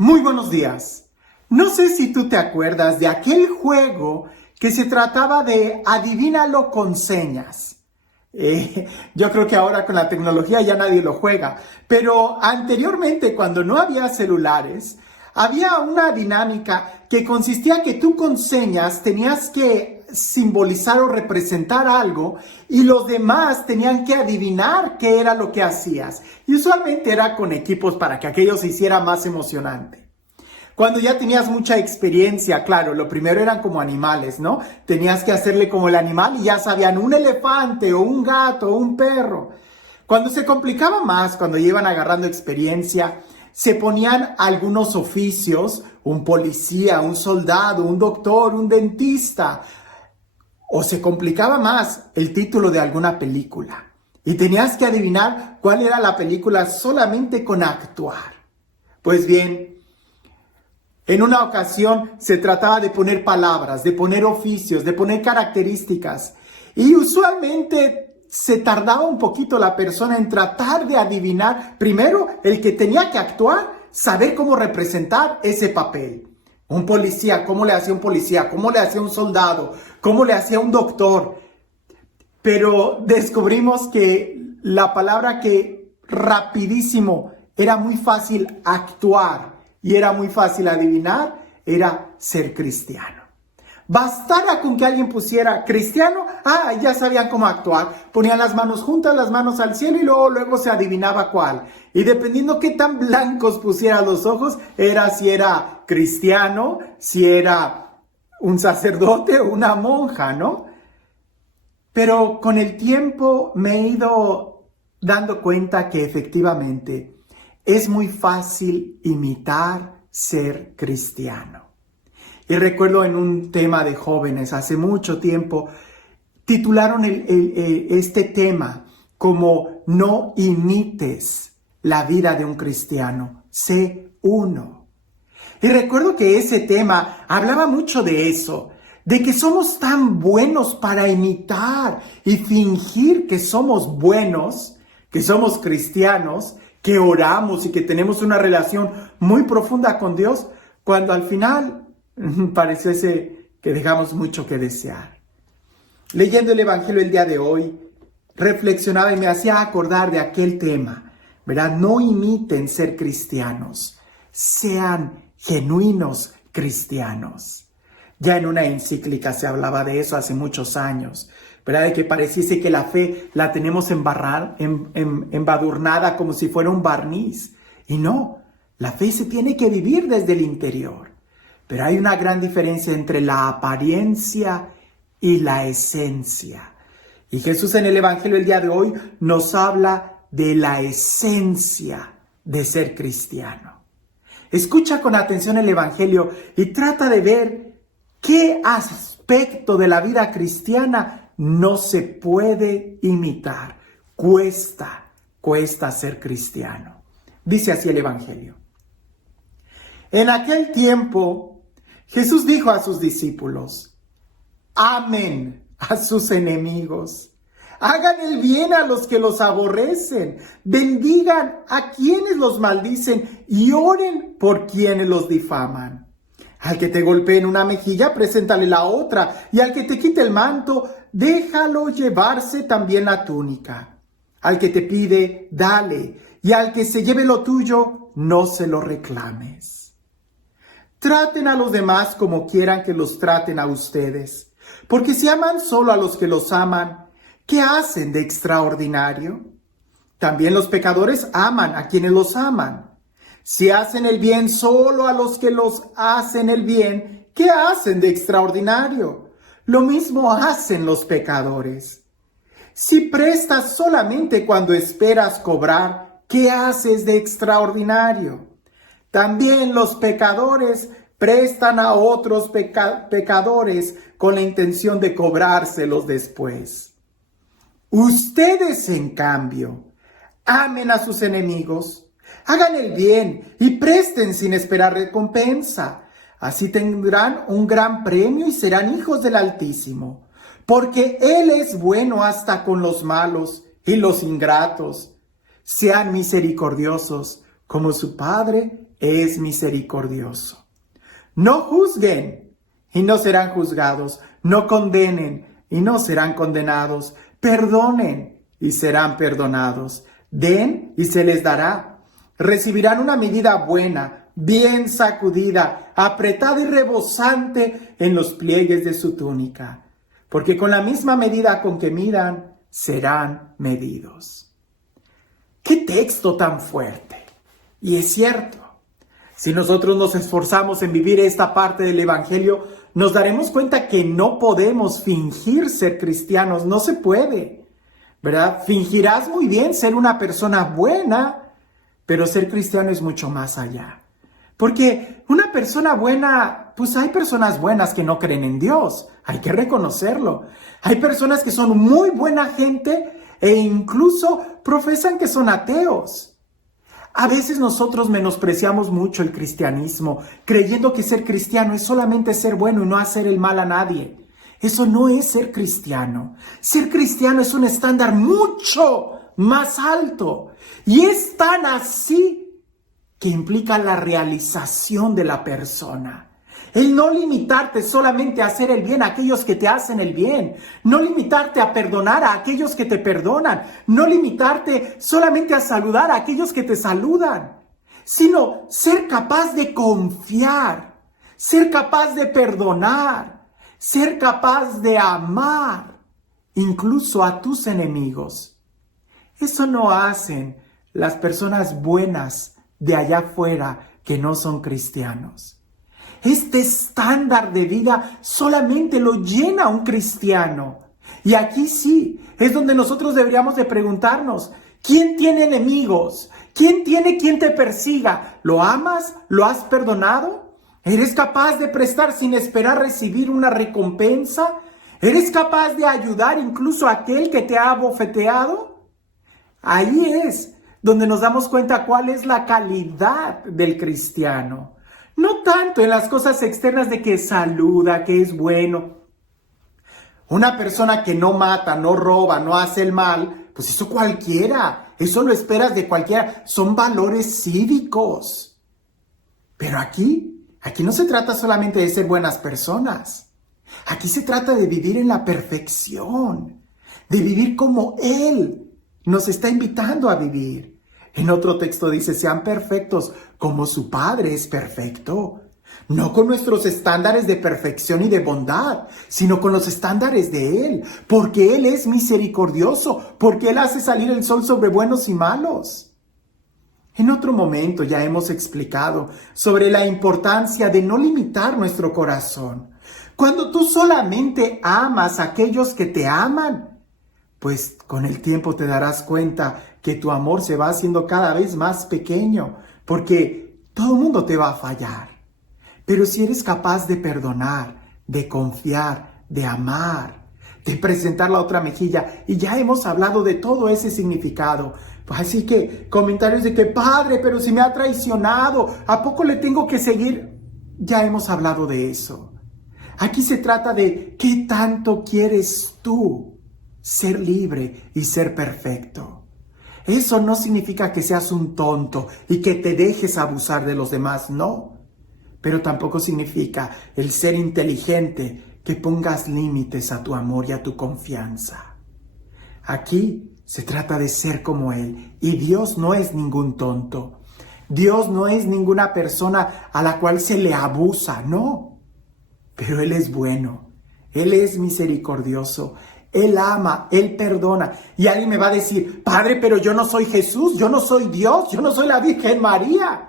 Muy buenos días. No sé si tú te acuerdas de aquel juego que se trataba de adivínalo con señas. Yo creo que ahora con la tecnología ya nadie lo juega, pero anteriormente cuando no había celulares, había una dinámica que consistía que tú con señas tenías que simbolizar o representar algo y los demás tenían que adivinar qué era lo que hacías. Y usualmente era con equipos para que aquello se hiciera más emocionante. Cuando ya tenías mucha experiencia, claro, lo primero eran como animales, ¿no? Tenías que hacerle como el animal y ya sabían un elefante o un gato o un perro. Cuando se complicaba más, cuando ya iban agarrando experiencia, se ponían algunos oficios, un policía, un soldado, un doctor, un dentista, o se complicaba más el título de alguna película. Y tenías que adivinar cuál era la película solamente con actuar. Pues bien, en una ocasión se trataba de poner palabras, de poner oficios, de poner características. Y usualmente se tardaba un poquito la persona en tratar de adivinar, primero, el que tenía que actuar, saber cómo representar ese papel. Un policía, ¿cómo le hacía un policía? ¿Cómo le hacía un soldado? ¿Cómo le hacía un doctor? Pero descubrimos que la palabra que rapidísimo era muy fácil actuar y era muy fácil adivinar, era ser cristiano. Bastara con que alguien pusiera cristiano, ya sabían cómo actuar. Ponían las manos juntas, las manos al cielo y luego se adivinaba cuál. Y dependiendo qué tan blancos pusiera los ojos, era si era cristiano, si era un sacerdote o una monja, ¿no? Pero con el tiempo me he ido dando cuenta que efectivamente es muy fácil imitar ser cristiano. Y recuerdo en un tema de jóvenes hace mucho tiempo, titularon este tema como no imites la vida de un cristiano, sé uno. Y recuerdo que ese tema hablaba mucho de eso, de que somos tan buenos para imitar y fingir que somos buenos, que somos cristianos, que oramos y que tenemos una relación muy profunda con Dios, cuando al final pareciese que dejamos mucho que desear. Leyendo el Evangelio el día de hoy, reflexionaba y me hacía acordar de aquel tema, ¿verdad? No imiten ser cristianos, sean genuinos cristianos. Ya en una encíclica se hablaba de eso hace muchos años, ¿verdad? De que pareciese que la fe la tenemos embadurnada como si fuera un barniz. Y no, la fe se tiene que vivir desde el interior. Pero hay una gran diferencia entre la apariencia y la esencia. Y Jesús en el Evangelio el día de hoy nos habla de la esencia de ser cristiano. Escucha con atención el Evangelio y trata de ver qué aspecto de la vida cristiana no se puede imitar. Cuesta ser cristiano. Dice así el Evangelio. En aquel tiempo, Jesús dijo a sus discípulos, amen a sus enemigos, hagan el bien a los que los aborrecen, bendigan a quienes los maldicen y oren por quienes los difaman. Al que te golpee en una mejilla, preséntale la otra, y al que te quite el manto, déjalo llevarse también la túnica. Al que te pide, dale, y al que se lleve lo tuyo, no se lo reclames. Traten a los demás como quieran que los traten a ustedes, porque si aman solo a los que los aman, ¿qué hacen de extraordinario? También los pecadores aman a quienes los aman. Si hacen el bien solo a los que los hacen el bien, ¿qué hacen de extraordinario? Lo mismo hacen los pecadores. Si prestas solamente cuando esperas cobrar, ¿qué haces de extraordinario? También los pecadores prestan a otros pecadores con la intención de cobrárselos después. Ustedes, en cambio, amen a sus enemigos, hagan el bien y presten sin esperar recompensa. Así tendrán un gran premio y serán hijos del Altísimo, porque Él es bueno hasta con los malos y los ingratos. Sean misericordiosos como su Padre es misericordioso. No juzguen y no serán juzgados. No condenen y no serán condenados. Perdonen y serán perdonados. Den y se les dará. Recibirán una medida buena, bien sacudida, apretada y rebosante en los pliegues de su túnica. Porque con la misma medida con que midan, serán medidos. ¡Qué texto tan fuerte! Y es cierto, si nosotros nos esforzamos en vivir esta parte del Evangelio, nos daremos cuenta que no podemos fingir ser cristianos, no se puede, ¿verdad? Fingirás muy bien ser una persona buena, pero ser cristiano es mucho más allá. Porque una persona buena, pues hay personas buenas que no creen en Dios, hay que reconocerlo. Hay personas que son muy buena gente e incluso profesan que son ateos. A veces nosotros menospreciamos mucho el cristianismo, creyendo que ser cristiano es solamente ser bueno y no hacer el mal a nadie. Eso no es ser cristiano. Ser cristiano es un estándar mucho más alto. Y es tan así que implica la realización de la persona. El no limitarte solamente a hacer el bien a aquellos que te hacen el bien. No limitarte a perdonar a aquellos que te perdonan. No limitarte solamente a saludar a aquellos que te saludan. Sino ser capaz de confiar. Ser capaz de perdonar. Ser capaz de amar. Incluso a tus enemigos. Eso no hacen las personas buenas de allá afuera que no son cristianos. Este estándar de vida solamente lo llena un cristiano. Y aquí sí, es donde nosotros deberíamos de preguntarnos, ¿quién tiene enemigos? ¿Quién tiene quien te persiga? ¿Lo amas? ¿Lo has perdonado? ¿Eres capaz de prestar sin esperar recibir una recompensa? ¿Eres capaz de ayudar incluso a aquel que te ha abofeteado? Ahí es donde nos damos cuenta cuál es la calidad del cristiano. No tanto en las cosas externas de que saluda, que es bueno. Una persona que no mata, no roba, no hace el mal, pues eso cualquiera, eso lo esperas de cualquiera. Son valores cívicos. Pero aquí no se trata solamente de ser buenas personas. Aquí se trata de vivir en la perfección, de vivir como Él nos está invitando a vivir. En otro texto dice, sean perfectos como su Padre es perfecto. No con nuestros estándares de perfección y de bondad, sino con los estándares de Él. Porque Él es misericordioso, porque Él hace salir el sol sobre buenos y malos. En otro momento ya hemos explicado sobre la importancia de no limitar nuestro corazón. Cuando tú solamente amas a aquellos que te aman, pues con el tiempo te darás cuenta que tu amor se va haciendo cada vez más pequeño, porque todo el mundo te va a fallar. Pero si eres capaz de perdonar, de confiar, de amar, de presentar la otra mejilla, y ya hemos hablado de todo ese significado. Así que comentarios de que, Padre, pero si me ha traicionado, ¿a poco le tengo que seguir? Ya hemos hablado de eso. Aquí se trata de qué tanto quieres tú ser libre y ser perfecto. Eso no significa que seas un tonto y que te dejes abusar de los demás, no. Pero tampoco significa el ser inteligente, que pongas límites a tu amor y a tu confianza. Aquí se trata de ser como Él, y Dios no es ningún tonto. Dios no es ninguna persona a la cual se le abusa, no. Pero Él es bueno, Él es misericordioso, Él ama, Él perdona. Y alguien me va a decir, Padre, pero yo no soy Jesús, yo no soy Dios, yo no soy la Virgen María.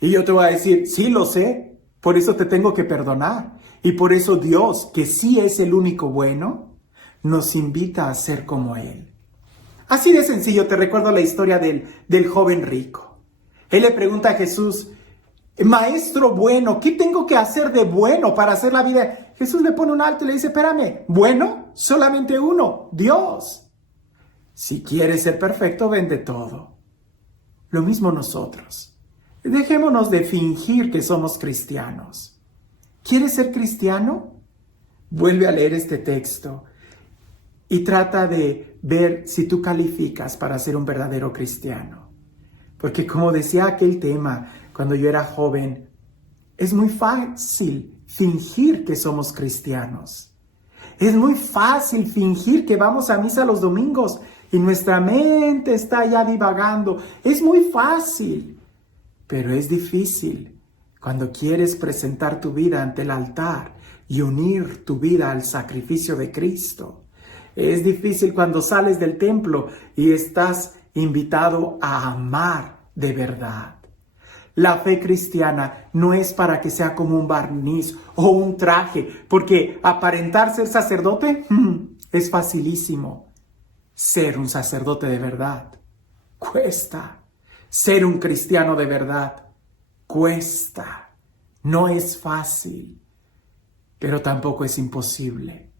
Y yo te voy a decir, sí lo sé, por eso te tengo que perdonar. Y por eso Dios, que sí es el único bueno, nos invita a ser como Él. Así de sencillo, te recuerdo la historia del joven rico. Él le pregunta a Jesús, Maestro bueno, ¿qué tengo que hacer de bueno para hacer la vida? Jesús le pone un alto y le dice, espérame, bueno, solamente uno, Dios. Si quieres ser perfecto, vende todo. Lo mismo nosotros. Dejémonos de fingir que somos cristianos. ¿Quieres ser cristiano? Vuelve a leer este texto y trata de ver si tú calificas para ser un verdadero cristiano. Porque como decía aquel tema, cuando yo era joven, es muy fácil fingir que somos cristianos. Es muy fácil fingir que vamos a misa los domingos y nuestra mente está ya divagando. Es muy fácil, pero es difícil cuando quieres presentar tu vida ante el altar y unir tu vida al sacrificio de Cristo. Es difícil cuando sales del templo y estás invitado a amar de verdad. La fe cristiana no es para que sea como un barniz o un traje, porque aparentar ser sacerdote es facilísimo. Ser un sacerdote de verdad cuesta. Ser un cristiano de verdad cuesta. No es fácil, pero tampoco es imposible.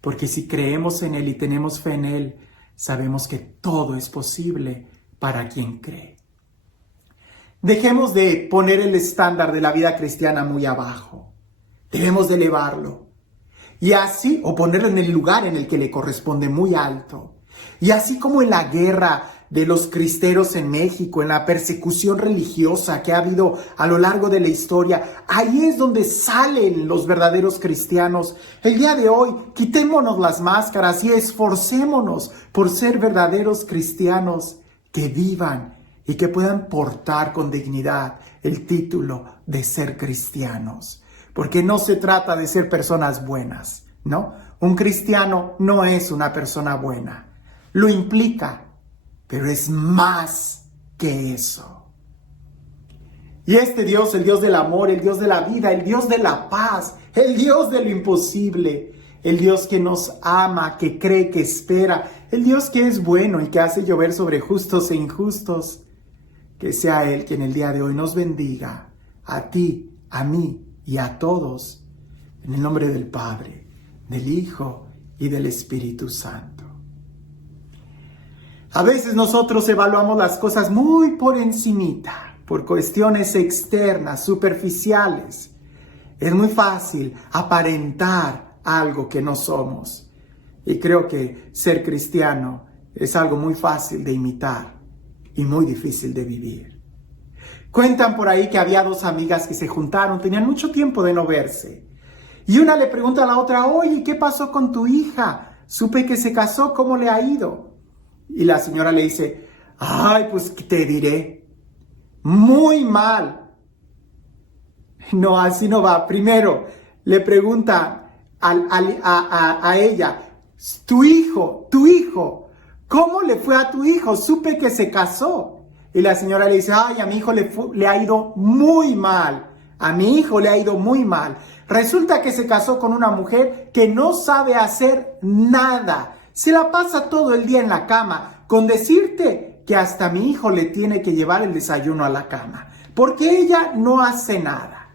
Porque si creemos en Él y tenemos fe en Él, sabemos que todo es posible para quien cree. Dejemos de poner el estándar de la vida cristiana muy abajo. Debemos de elevarlo. Y así, o ponerlo en el lugar en el que le corresponde muy alto. Y así como en la guerra de los cristeros en México, en la persecución religiosa que ha habido a lo largo de la historia, ahí es donde salen los verdaderos cristianos. El día de hoy, quitémonos las máscaras y esforcémonos por ser verdaderos cristianos que vivan y que puedan portar con dignidad el título de ser cristianos. Porque no se trata de ser personas buenas, ¿no? Un cristiano no es una persona buena. Lo implica, pero es más que eso. Y este Dios, el Dios del amor, el Dios de la vida, el Dios de la paz, el Dios de lo imposible, el Dios que nos ama, que cree, que espera, el Dios que es bueno y que hace llover sobre justos e injustos, que sea Él quien el día de hoy nos bendiga, a ti, a mí y a todos, en el nombre del Padre, del Hijo y del Espíritu Santo. A veces nosotros evaluamos las cosas muy por encimita, por cuestiones externas, superficiales. Es muy fácil aparentar algo que no somos. Y creo que ser cristiano es algo muy fácil de imitar y muy difícil de vivir. Cuentan por ahí que había dos amigas que se juntaron, tenían mucho tiempo de no verse. Y una le pregunta a la otra, oye, ¿qué pasó con tu hija? Supe que se casó, ¿cómo le ha ido? Y la señora le dice, ay, pues ¿qué te diré? Muy mal. No, así no va. Primero le pregunta a ella, tu hijo, ¿cómo le fue a tu hijo? Supe que se casó. Y la señora le dice, ay, a mi hijo le ha ido muy mal. A mi hijo le ha ido muy mal. Resulta que se casó con una mujer que no sabe hacer nada. Se la pasa todo el día en la cama, con decirte que hasta mi hijo le tiene que llevar el desayuno a la cama, porque ella no hace nada.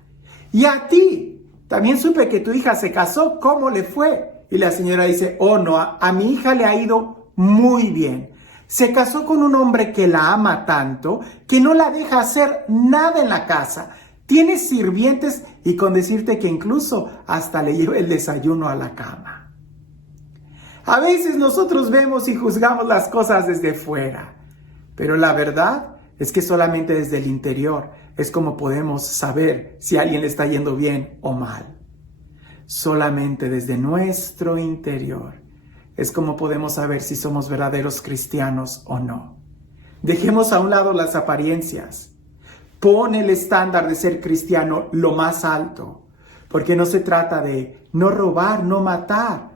Y a ti, también supe que tu hija se casó, ¿cómo le fue? Y la señora dice, oh no, a mi hija le ha ido muy bien. Se casó con un hombre que la ama tanto, que no la deja hacer nada en la casa. Tiene sirvientes y con decirte que incluso hasta le lleva el desayuno a la cama. A veces nosotros vemos y juzgamos las cosas desde fuera, pero la verdad es que solamente desde el interior es como podemos saber si a alguien le está yendo bien o mal. Solamente desde nuestro interior es como podemos saber si somos verdaderos cristianos o no. Dejemos a un lado las apariencias. Pon el estándar de ser cristiano lo más alto, porque no se trata de no robar, no matar,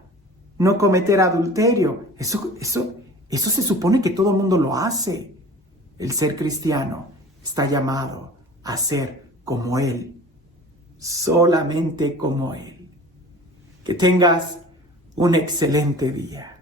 no cometer adulterio. Eso se supone que todo el mundo lo hace. El ser cristiano está llamado a ser como Él, solamente como Él. Que tengas un excelente día.